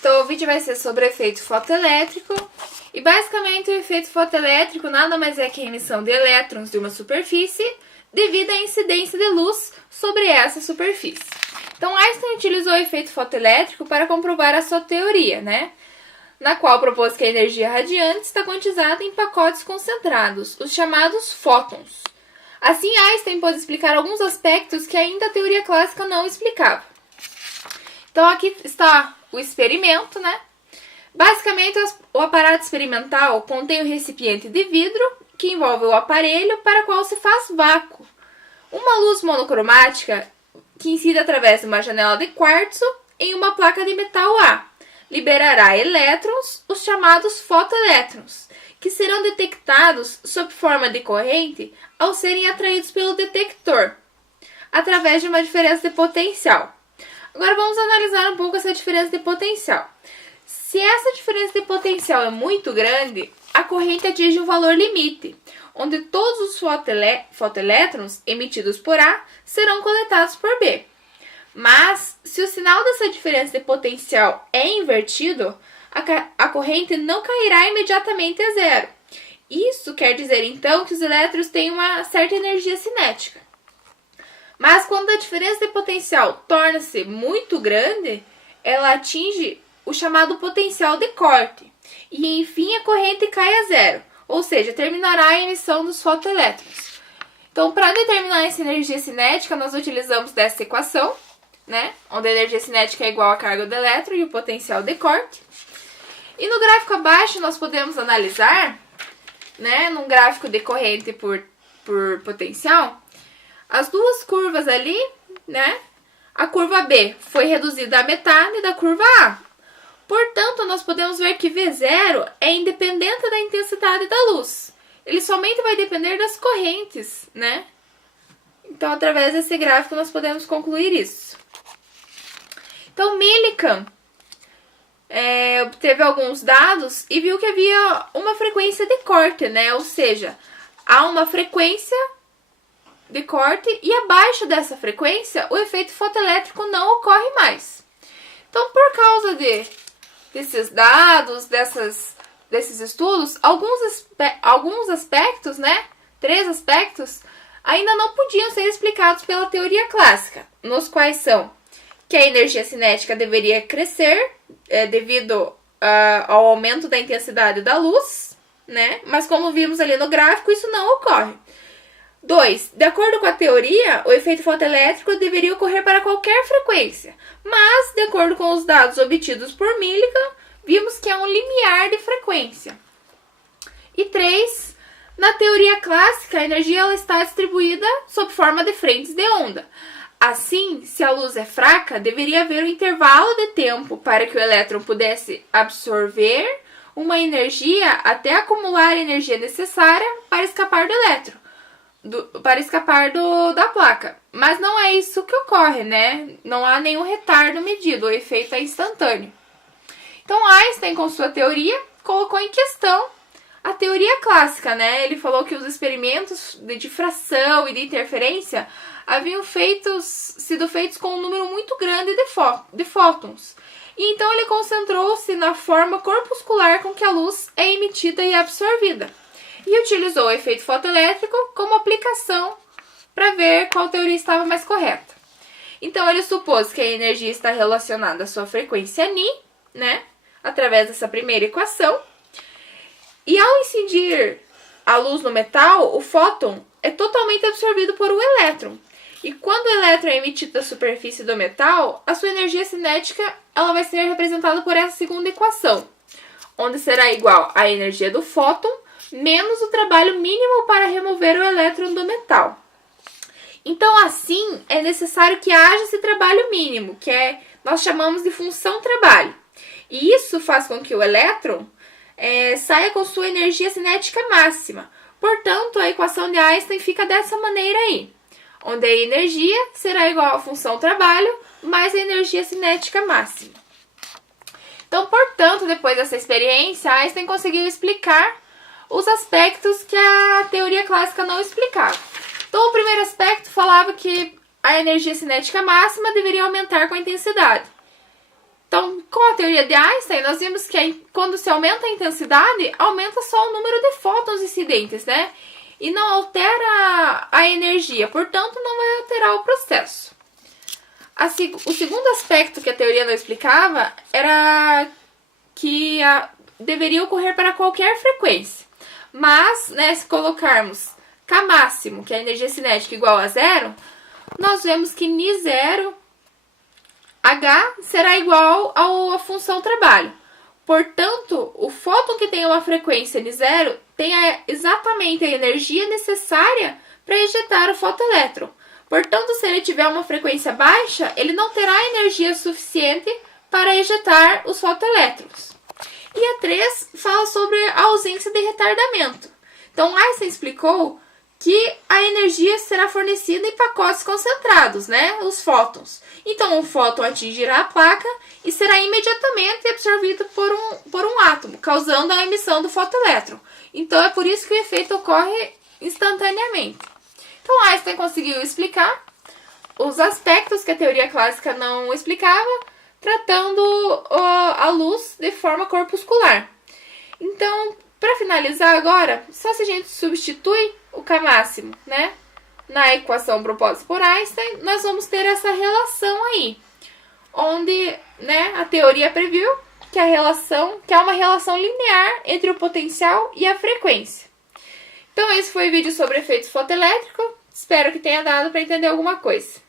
Então o vídeo vai ser sobre o efeito fotoelétrico. E basicamente o efeito fotoelétrico nada mais é que a emissão de elétrons de uma superfície devido à incidência de luz sobre essa superfície. Então Einstein utilizou o efeito fotoelétrico para comprovar a sua teoria, na qual propôs que a energia radiante está quantizada em pacotes concentrados, os chamados fótons. Assim, Einstein pôde explicar alguns aspectos que ainda a teoria clássica não explicava. Então aqui está o experimento, Basicamente, o aparato experimental contém um recipiente de vidro que envolve o aparelho para o qual se faz vácuo. Uma luz monocromática que incide através de uma janela de quartzo em uma placa de metal A liberará elétrons, os chamados fotoelétrons, que serão detectados sob forma de corrente ao serem atraídos pelo detector, através de uma diferença de potencial. Agora vamos analisar um pouco essa diferença de potencial. Se essa diferença de potencial é muito grande, a corrente atinge um valor limite, onde todos os fotoelétrons emitidos por A serão coletados por B. Mas, se o sinal dessa diferença de potencial é invertido, a corrente não cairá imediatamente a zero. Isso quer dizer, então, que os elétrons têm uma certa energia cinética. Mas, quando a diferença de potencial torna-se muito grande, ela atinge o chamado potencial de corte. E, enfim, a corrente cai a zero, ou seja, terminará a emissão dos fotoelétrons. Então, para determinar essa energia cinética, nós utilizamos dessa equação, onde a energia cinética é igual à carga do elétron e o potencial de corte. E no gráfico abaixo nós podemos analisar, num gráfico de corrente por potencial, as duas curvas ali, a curva B foi reduzida à metade da curva A. Portanto, nós podemos ver que V0 é independente da intensidade da luz. Ele somente vai depender das correntes, Então, através desse gráfico, nós podemos concluir isso. Então, Millikan obteve alguns dados e viu que havia uma frequência de corte, ou seja, há uma frequência de corte e abaixo dessa frequência o efeito fotoelétrico não ocorre mais. Então, por causa desses dados, desses estudos, alguns aspectos, 3 aspectos, ainda não podiam ser explicados pela teoria clássica, nos quais são que a energia cinética deveria crescer devido ao aumento da intensidade da luz, mas como vimos ali no gráfico, isso não ocorre. 2. De acordo com a teoria, o efeito fotoelétrico deveria ocorrer para qualquer frequência, mas, de acordo com os dados obtidos por Millikan, vimos que há um limiar de frequência. E 3. Na teoria clássica, a energia ela está distribuída sob forma de frentes de onda. Assim, se a luz é fraca, deveria haver um intervalo de tempo para que o elétron pudesse absorver uma energia até acumular a energia necessária para escapar do elétron. Da placa. Mas não é isso que ocorre, Não há nenhum retardo medido, o efeito é instantâneo. Então Einstein, com sua teoria, colocou em questão a teoria clássica, Ele falou que os experimentos de difração e de interferência haviam sido feitos com um número muito grande de fótons. E então ele concentrou-se na forma corpuscular com que a luz é emitida e absorvida. E utilizou o efeito fotoelétrico como aplicação para ver qual teoria estava mais correta. Então, ele supôs que a energia está relacionada à sua frequência νe, através dessa primeira equação. E ao incidir a luz no metal, o fóton é totalmente absorvido por um elétron. E quando o elétron é emitido da superfície do metal, a sua energia cinética ela vai ser representada por essa segunda equação, onde será igual à energia do fóton menos o trabalho mínimo para remover o elétron do metal. Então, assim, é necessário que haja esse trabalho mínimo, que nós chamamos de função trabalho. E isso faz com que o elétron saia com sua energia cinética máxima. Portanto, a equação de Einstein fica dessa maneira aí, onde a energia será igual à função trabalho mais a energia cinética máxima. Então, portanto, depois dessa experiência, Einstein conseguiu explicar os aspectos que a teoria clássica não explicava. Então, o primeiro aspecto falava que a energia cinética máxima deveria aumentar com a intensidade. Então, com a teoria de Einstein, nós vimos que quando se aumenta a intensidade, aumenta só o número de fótons incidentes, né? E não altera a energia, portanto, não vai alterar o processo. O segundo aspecto que a teoria não explicava era que deveria ocorrer para qualquer frequência. Mas, né, se colocarmos K máximo, que é a energia cinética, igual a zero, nós vemos que Ni0 H será igual à função trabalho. Portanto, o fóton que tem uma frequência Ni0 tem exatamente a energia necessária para ejetar o fotoelétron. Portanto, se ele tiver uma frequência baixa, ele não terá energia suficiente para ejetar os fotoelétrons. E a 3 fala sobre a ausência de retardamento. Então, Einstein explicou que a energia será fornecida em pacotes concentrados, né? Os fótons. Então, o fóton atingirá a placa e será imediatamente absorvido por um átomo, causando a emissão do fotoelétron. Então, é por isso que o efeito ocorre instantaneamente. Então, Einstein conseguiu explicar os aspectos que a teoria clássica não explicava, tratando a luz de forma corpuscular. Então, para finalizar agora, só se a gente substitui o K máximo, né, na equação proposta por Einstein, nós vamos ter essa relação aí, onde, né, a teoria previu que é uma relação linear entre o potencial e a frequência. Então, esse foi o vídeo sobre efeitos fotoelétricos. Espero que tenha dado para entender alguma coisa.